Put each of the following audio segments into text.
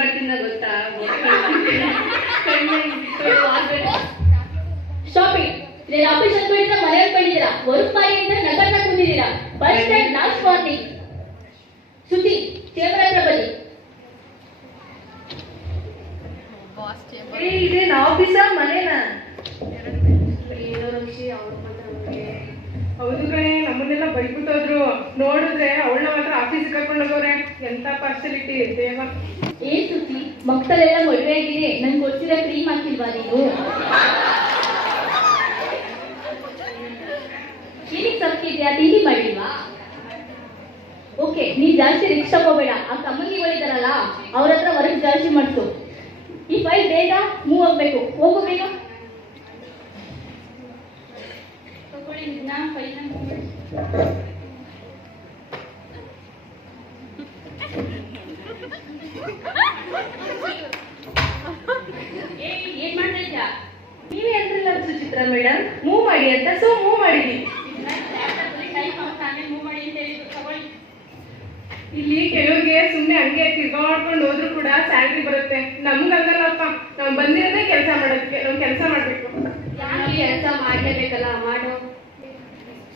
ಮಾಡ್ತೀನಿ ಗೊತ್ತಾ? ಶಾಪಿಂಗ್ ನೀನು ಆಫೀಸ್ ಅನ್ಕೊಂಡಿದ್ರ ಮನೆ ಅನ್ಕೊಂಡಿದ್ದೀರಾ? ವರ್ಕ್ ಮಾಡಿ ಅಂತ ನಗರ್ನ ಕೂತಿದ್ದೀರಾ. First and last warning. ಸುದ್ದಿ ಚೇಂಬರ್ ಹತ್ರ ಬನ್ನಿ. ಇದೇನು ಆಫೀಸಾ ಮನೇನಾ? ಹೌದು ಕಣೆ, ನಮ್ಮನ್ನೆಲ್ಲ ಬೈಬಿಟ್ಟೋದ್ರು. ನೋಡಿದ್ರೆ ಅವಳನ್ನ ಮಾತ್ರ ಆಫೀಸ್ ಕರ್ಕೊಂಡು ಹೋಗೋರೆ. ಎಂತ ಪಾರ್ಶಾಲಿಟಿ ದೇವ. ಏನ್ ಸುದ್ದಿ, ಮಕ್ಕಳೆಲ್ಲ ಮದುವೆ ಆಗಿದೆ, ನನ್ಗೆ ಕೊಡ್ಸಿರೋ ಕ್ರೀಮ್ ಹಾಕಿಲ್ವಾ ನೀನು? ಏನಕ್ಕೆ ತಪ್ಪಿದ್ಯಾ? ತಿಂಡಿ ಮಾಡಿಲ್ವಾ? ಓಕೆ, ನೀನ್ ಜಾಸ್ತಿ ರಿಕ್ಸ್ ತಗೋಬೇಡ. ಆ ಕಮ್ಮಂಗಿಗಳಿದಾರಲ್ಲ ಅವ್ರ ಹತ್ರ ವರ್ಕ್ ಜಾಸ್ತಿ ಮಾಡ್ಸು. ಈ ಫೈಲ್ ಬೇಗ ಮೂವ್ ಆಗ್ಬೇಕು. ಹೋಗು ಬೇಗ. ತಗೊಳ್ಳಿ ಇದನ್ನ, ಫೈಲ್ನ ಮೂವ್ ಮಾಡಿ. ಏನ್ ಮಾಡ್ತಾ ಇದ್ಯಾ? ನೀವೇ ಅಂದ್ರಲ್ಲ ಸುಚಿತ್ರಾ ಮೇಡಮ್ ಮೂವ್ ಮಾಡಿ ಅಂತ, ಸೊ ಮೂವ್ ಮಾಡಿದೀನಿ. ಇಲ್ಲಿ ಕೆಲವ್ರಿಗೆ ಸುಮ್ಮನೆ ಹಂಗೆ ತಿರ್ಗಾಡ್ಕೊಂಡು ಹೋದ್ರು ಕೂಡ ಸ್ಯಾಲ್ರಿ ಬರುತ್ತೆ. ನಮ್ಗೆ ಹಂಗಲ್ಲಪ್ಪ, ನಾವು ಬಂದಿರೋದೇ ಕೆಲಸ ಮಾಡೋದಕ್ಕೆ. ನಾವು ಕೆಲಸ ಮಾಡ್ಬೇಕು. ಕೆಲಸ ಮಾಡ್ಲೇಬೇಕಲ್ಲ, ಮಾಡೋ.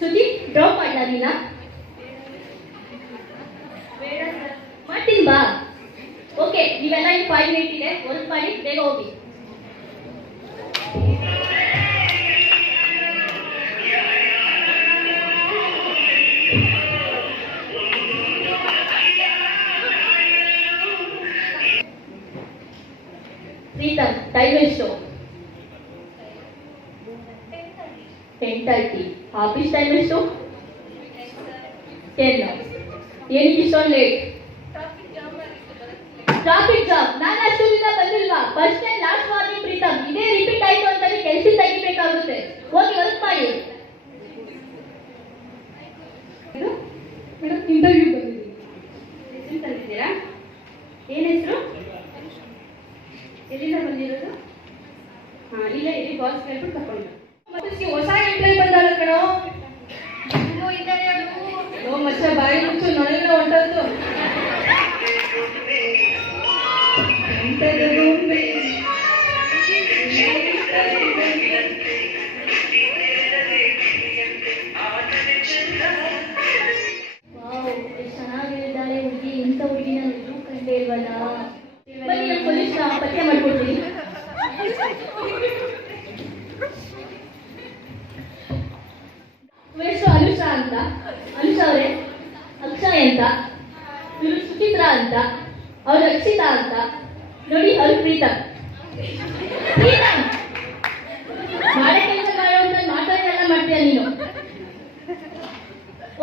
ಸುದ್ದಿ ಡ್ರಾಪ್ ಮಾಡ್ಲಾ ನೀನ? ಮಾಡ್ತೀನಿ ಬಾ. ಓಕೆ, ನೀವೆಲ್ಲ ಇನ್ನು 5 ಮಿನಿಟ್ ಇದೆ, ವರ್ಕ್ ಮಾಡಿ ಬೇಗ ಹೋಗಿ. ಪ್ರೀತಮ್, ಟೈಮ್ ಎಷ್ಟು? 10:30. ಆಫೀಸ್ ಟೈಮ್ ಎಷ್ಟು? 10. ಏನಕ್ಕೆ ಇಷ್ಟೊಂದು ಲೇಟ್? Traffic jam. ನಾನು ಅಷ್ಟೊಂದಿನ ಬಂದಿಲ್ವಾ? First and last warning Preetham. ಇದೇ ರಿಪೀಟ್ ಆಯ್ತು ಅಂತಂದ್ರೆ ಕೆಲಸ ತೆಗಿಬೇಕಾಗುತ್ತೆ. ಹೋಗಿ ವರ್ಕ್ ಮಾಡಿ. ಮೇಡಮ್, ಇಂಟರ್ವ್ಯೂ ಬಂದಿದ್ದೀನಿ. ರಿಸಲ್ಟ್ ತಂದಿದ್ದೀರಾ? ಏನ್ ಹೆಸರು? ಎಲ್ಲಿಂದ ಬಂದಿರೋದು? ಇಲ್ಲ ಇಲ್ಲಿ ಬಾಸ್ ಕೇಳ್ಬಿಟ್ಟು ತಗೊಂಡು. ಮತ್ತೆ ಹೊಸ ಎಂಪ್ಲಾಯ್ ಬಂದಾಳ ಕಣೋ. ಓ ಮಚ್ಚ, ಬಾಯಿ ಮುಚ್ಚು, ನೊಳೆಲ್ಲ ಹೊಂಟದ್ದು. ಚೆನ್ನಾಗಿದ್ದಾಳೆ ಹುಡುಗಿ. ಇಂಥ ಹುಡುಗಿನ ಎಲ್ಲೂ ಕಂಡೇ ಇಲ್ವಲ್ಲ. ಬನ್ನಿ, ನಾನು ಪೊಲೀಸ್ ಪತ್ತೆ ಮಾಡ್ಕೊಡ್ತೀನಿ. ಹೆಸರು ಅನುಷಾ ಅಂತ. ಅನುಷಾ ಅವರೇ, ಅಕ್ಷಯ್ ಅಂತ. ಇವರು ಸುಚಿತ್ರಾ ಅಂತ. ಅವರು ಅಕ್ಷಿತಾ ಅಂತ. ನೋಡಿ, ಅವ್ರು ಪ್ರೀತಮ್. ಪ್ರೀತಮ್, ಮಾಡೋ ಕೆಲಸ ಮಾಡೋ ಅಂತ ಮಾತಾಡೋದೆಲ್ಲ ಮಾಡ್ತೀಯ ನೀನು.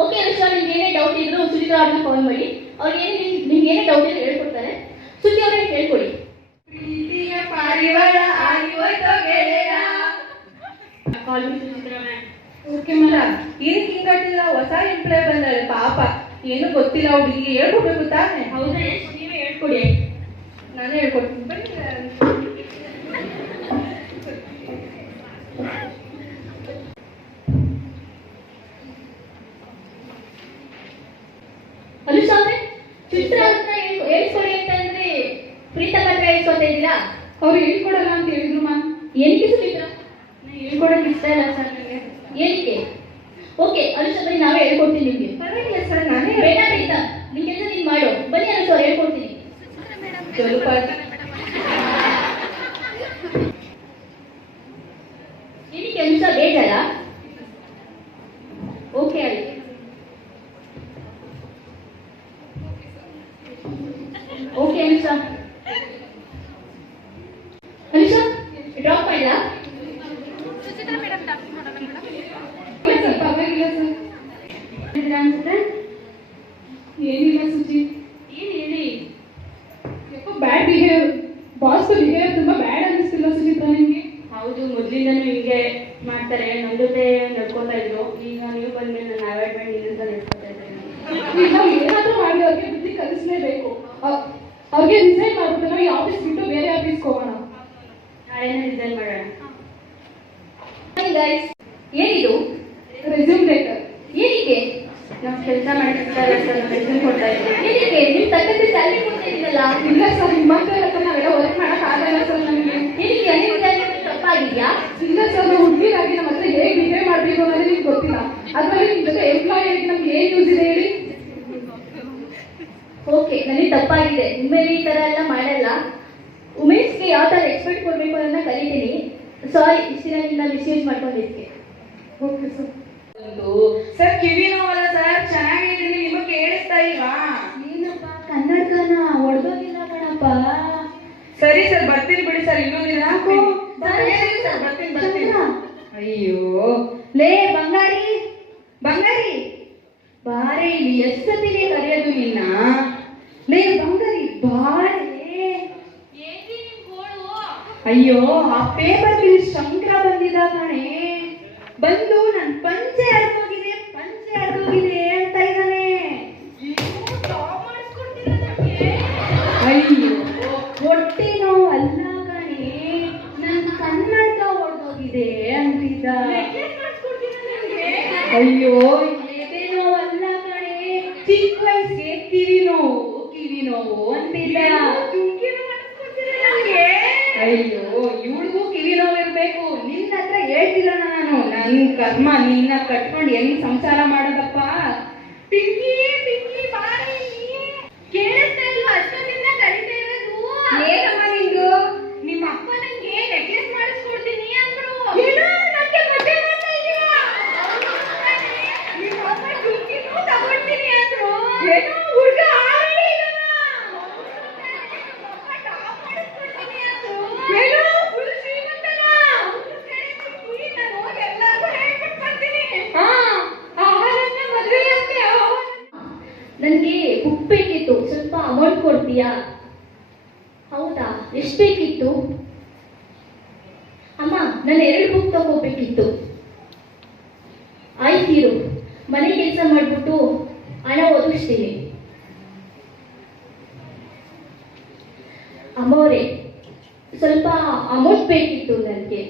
ಓಕೆ ಅನುಷಾ, ನಿಮ್ಗೆ ಏನೇ ಡೌಟ್ ಇದ್ರು ಸುಚಿತ್ರಾ ಅವ್ರನ್ನ ಕಾಲ್ ಮಾಡಿ. ಅವ್ರಿಗೆ ನಿಮ್ಗೆ ಏನೇ ಡೌಟ್ ಇದ್ರು ಹೇಳ್ಕೊಡ್ತಾರೆ. ಸುಚಿ ಅವ್ರಿಗೆ ಹೇಳ್ಕೊಡಿ. ಪ್ರೀತಿಯ ಪಾರಿವಾಳ ಆಗಿವತ್ತೋ ಗೆಳೆಯ. ಕಾಲ್ ಮಾಡಿ ಸುಚಿತ್ರಾ. ಓಕೆ ಮೇಡಮ್, ಏನಕ್ಕೆ ಹಿಂಗಾಟಿಲ್ಲ? ಹೊಸ ಎಂಪ್ಲಾಯ್ ಬಂದಾಳೆ ಪಾಪ, ಏನು ಗೊತ್ತಿಲ್ಲ ಹುಡುಗಿ. ಹೇಳ್ಕೊಡ್ಬೇಕು ತಾನೆ? ಹೌದಾ? ನೀವೇ ಹೇಳ್ಕೊಡಿ. ನಾನೇ ಹೇಳ್ಕೊಡ್ತೀನಿ. ಬನ್ನಿ. ಅನುಷಾ ಅವ್ರೆ, ಚಿತ್ರ ಹತ್ರ ಹೇಳ್ಕೊಡಿ ಅಂತಂದ್ರೆ ಪ್ರೀತಮ್ ಹತ್ರ ಹೇಳ್ಕೊತಾ ಇದ್ದೀರಾ? ಅವ್ರು ಹೇಳ್ಕೊಡಲ್ಲ ಅಂತ ಹೇಳಿದ್ರು ಮ್ಯಾಮ್. ಏನಕ್ಕೆ ಸುಚಿತ್ರ? ಹೇಳ್ಕೊಡೋಕೆ ಇಷ್ಟ ಇಲ್ಲ ಸರ್ ನನಗೆ. ಏನಕ್ಕೆ? ಓಕೆ ಅನುಷಾ, ಬನ್ನಿ ನಾವೇ ಹೇಳ್ಕೊಡ್ತೀನಿ ನಿಮಗೆ. ಪರವಾಗಿಲ್ಲ ಸರ್, ನಾನೇ ಬೇಡ ಪ್ರೀತಮ್, ನಿನ್ ಕೆಲಸ ನೀನ್ ಮಾಡು. ಬನ್ನಿ ಅನುಷಾ, ಹೇಳ್ಕೊಡ್ತೀನಿ. ಸ್ವಲ್ಪ ಏನಕ್ಕೆ ಅನುಷಾ, ಬೇಜಾರ? ಓಕೆ ಅಲ್ಲಿ. ಓಕೆ ಅನುಷಾ. ಅನುಷಾ, ಡ್ರಾಪ್ ಮಾಡಲಾ? ಪರವಾಗಿಲ್ಲ ಸರ್. ಅನ್ಸುತ್ತೆ. ಏನಿಲ್ಲ ಸುಚಿ, ಏನ್ ಹೇಳಿ? ಯಾಕೋ ಬ್ಯಾಡ್ ಬಿಹೇವ್. ಬಾಸ್ ಬಿಹೇವ್ ತುಂಬಾ ಬ್ಯಾಡ್ ಅನಿಸ್ತಿಲ್ಲ ಸುಚಿತ್ರಾ ನಿಮ್ಗೆ? ಹೌದು, ಮೊದ್ಲಿಂದನೂ ಹಿಂಗೆ ಮಾಡ್ತಾರೆ. ನನ್ನ ಜೊತೆ ನಡ್ಕೊತಾ ಇದ್ರು. ಈಗ ನೀವು ಬಂದ್ಮೇಲೆ ನಾನು ಅವಾಯ್ಡ್ ಮಾಡಿ ನಿನ್ನಂತ ನಡ್ಕೊತಾ ಇದ್ದೇನೆ. ನಾವು ಏನಾದ್ರೂ ಮಾಡಿ ಅವ್ರಿಗೆ ಬುದ್ಧಿ ಕಲಿಸಲೇಬೇಕು. ಅವ್ರಿಗೆ ರಿಸೈನ್ ಮಾಡ್ಬಿಟ್ಟು ನಾವು ಈ ಆಫೀಸ್ ಬಿಟ್ಟು ಬೇರೆ ಆಫೀಸ್ಗೆ ಹೋಗೋಣ. ನಾಳೆನೇ ರಿಸೈನ್ ಮಾಡೋಣ. ಗೈಸ್, ಏನಿದು? Resume letter. ಏನಕ್ಕೆ? ನಾವು ಕೆಲಸ ಮಾಡಿರ್ತಾರೆ ಸರ್, ಮೆಡಿಸಿನ್ ಕೊಡ್ತಾ ಇದ್ದೀವಿ. ಏನಕ್ಕೆ ನೀವು ತಕ್ಕಂತೆ ಸ್ಯಾಲರಿ ಕೊಡ್ತಿದ್ದೀರಲ್ಲ? ಇಲ್ಲ ಸರ್, ನಿಮ್ಮ ಹತ್ರ ನಾವೆಲ್ಲ ವರ್ಕ್ ಮಾಡಕ್ ಆಗಲ್ಲ ಸರ್ ನಮಗೆ. ಏನಕ್ಕೆ ಅನಿವಾರ್ಯ ತಪ್ಪಾಗಿದ್ಯಾ? ಇಲ್ಲ ಸರ್, ನಾವು ಹುಡುಗಿರಾಗಿ ನಮ್ಮ ಹತ್ರ ಹೇಗೆ ಬಿಹೇವ್ ಮಾಡಬೇಕು ಅನ್ನೋದು ನಿಮ್ಗೆ ಗೊತ್ತಿಲ್ಲ. ಅದ್ರಲ್ಲಿ ನಿಮ್ಮ ಜೊತೆ ಎಂಪ್ಲಾಯ್ ಆಗಿ ನಮ್ಗೆ ಏನು ಯೂಸ್ ಇದೆ ಹೇಳಿ? ಓಕೆ, ನನಗೆ ತಪ್ಪಾಗಿದೆ. ಇನ್ಮೇಲೆ ಈ ತರ ಎಲ್ಲ ಮಾಡಲ್ಲ. ವುಮೆನ್ಸ್ಗೆ ಯಾವ ತರ ಎಕ್ಸ್ಪೆಕ್ಟ್ ಕೊಡ್ಬೇಕು ಅನ್ನೋದನ್ನ ಕಲಿತೀನಿ. ಸಾರಿ, ಇಷ್ಟಿನ ನಿನ್ನ ಮಿಸ್ಯೂಸ್ ಮಾಡ್ಕೊಂಡಿದ್ದಕ್ಕೆ. Okay sir. ಸರ್ ಕಿವಿ ನೋವಲ್ಲ ಸರ್, ಚೆನ್ನಾಗಿದ್ದೀನಿ, ನಿಮಗೆ ಕೇಳಿಸ್ತಾ ಇಲ್ವಾ? ಏನಪ್ಪ ಕನ್ನಡಕನ ಹೊಡೆದೋಗಿಲ್ಲ ಕಣಪ್ಪ. ಸರಿ ಸರ್, ಬರ್ತೀನಿ ಬಿಡಿ ಸರ್, ಇನ್ನೊಂದಿನ ಸರ್, ಬರ್ತೀನಿ. ಅಯ್ಯೋ ಲೇ ಬಂಗಾರಿ, ಬಂಗಾರಿ ಬಾರೆ ಇಲ್ಲಿ, ಎಷ್ಟೊತ್ತಿಗೆ ಕರೆಯೋದು ನಿನ್ನ? ಲೇ ಬಂಗಾರಿ ಬಾರೆ. ಅಯ್ಯೋ, ಆ ಪೇಪರ್ ಶಂಕರ ಬಂದಿದ್ದ ಕಣೆ, ಬಂದು ನನ್ ಪಂಚೆ ಹರಿದೋಗಿದೆ ಅಂತ ಇದ್ದಾನೆ. ಅಯ್ಯೋ, ಹೊಟ್ಟೆ ನೋವು ಅಲ್ಲ ಕಣೆ, ನನ್ ಕನ್ನಡ ಹೊಡೆದೋಗಿದೆ ಅಂತಿದ್ದ. ಅಯ್ಯೋ, ಎದೆ ನೋವು ಅಲ್ಲ ಕಣೆ, ಚಿಕ್ಕ ವಯಸ್ಸಿಗೆ ಕಿವಿ ನೋವು ಅಂತಿದ್ದ. ಅಯ್ಯೋ, ಇವಳಿಗೂ ಕಿವಿ ನೋವು ಇರ್ಬೇಕು. ನಿನ್ನ ಹತ್ರ ಹೇಳ್ತಿಲ್ಲ ನಾನು, ನನ್ ಕರ್ಮ ನಿನ್ನ ಕಟ್ಕೊಂಡು ಹೆಂಗ್ ಸಂಸಾರ ಮಾಡೋದಪ್ಪ. ಪಿಂಕಿ ಬಾರಿ, ಕೇಳಿಸ್ತಾ ಇಲ್ವಾ? ಅಷ್ಟೊಂದಿನ ಕರಿತಾ ಇರೋದು ಏನಮ್ಮ ನಿಂದು? ನಿಮ್ಮ ಅಪ್ಪ ನಂಗೆ ನೆಕ್ಲೆಸ್ ಮಾಡಿಸ್ಕೊಡ್ತೀನಿ ಅಂದ್ರು. ಏನು ನಂಗೆ ಮದುವೆ ಮಾಡ್ತಾ ಇದೀರಾ? ನಿಮ್ಮ ಅಪ್ಪ ಡುಂಕಿನೂ ತಗೊಳ್ತೀನಿ ಅಂದ್ರು. ಏನು ಹುಡುಗ ನನಗೆ ಬುಕ್ ಬೇಕಿತ್ತು, ಸ್ವಲ್ಪ ಅಮೌಂಟ್ ಕೊಡ್ತೀಯಾ? ಹೌದಾ, ಎಷ್ಟು ಬೇಕಿತ್ತು? ಅಮ್ಮ, ನಾನು 2 ಬುಕ್ ತಗೋಬೇಕಿತ್ತು. ಆಯ್ತಿರು, ಮನೆ ಕೆಲಸ ಮಾಡಿಬಿಟ್ಟು ಹಣ ಒದಗಿಸ್ತೀನಿ. ಅಮ್ಮವ್ರೆ, ಸ್ವಲ್ಪ ಅಮೌಂಟ್ ಬೇಕಿತ್ತು ನನಗೆ.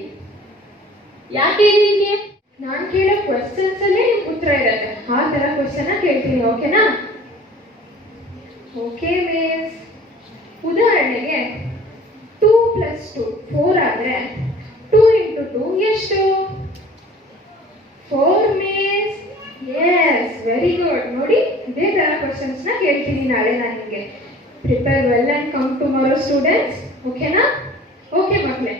ಯಾಕೆ ನಿಮಗೆ? ನಾನ್ ಕೇಳೋ ಕ್ವಶನ್ಸ್ ಅಲ್ಲೇ ನಿಮ್ಗೆ ಉತ್ತರ ಇರತ್ತೆ. ಆ ತರ ಕ್ವಶನ್ ಕೇಳ್ತೀನಿ, ಓಕೆನಾ? ಓಕೆ ಮಿಸ್, ಉದಾಹರಣೆಗೆ 2 + 2 4 ಆದ್ರೆ 2 × 2 ಎಷ್ಟು? 4 ಮಿಸ್. S, very good. ನೋಡಿ, ಇದೇ ತರ ಕ್ವಶನ್ಸ್ ನ ಕೇಳ್ತೀನಿ ನಾಳೆ ನಾನು ನಿಮಗೆ. Prepare well and come tomorrow students, ಓಕೆನಾ? ಓಕೆ ಮಕ್ಕಳೇ.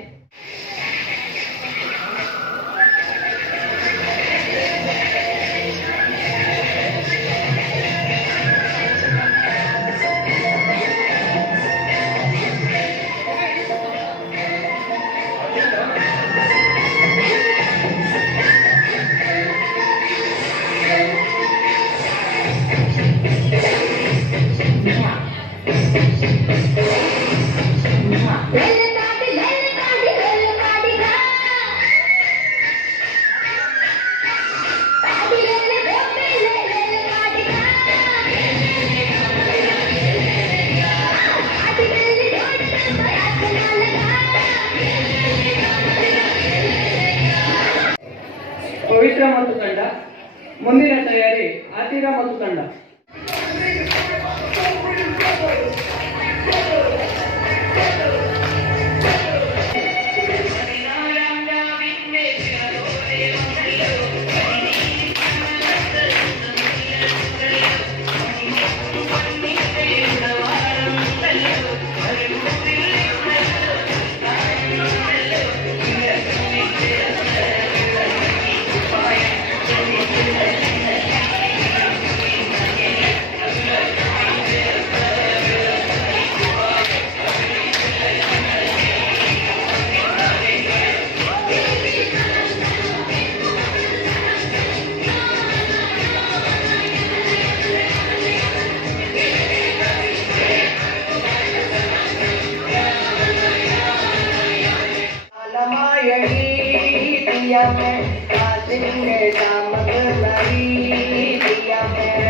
ಪವಿತ್ರ ಮತ್ತು ತಂಡ, ಮುಂದಿನ ತಯಾರಿ ಆತಿರ ಮತ್ತು ತಂಡ. दिया मैं, दिया मैं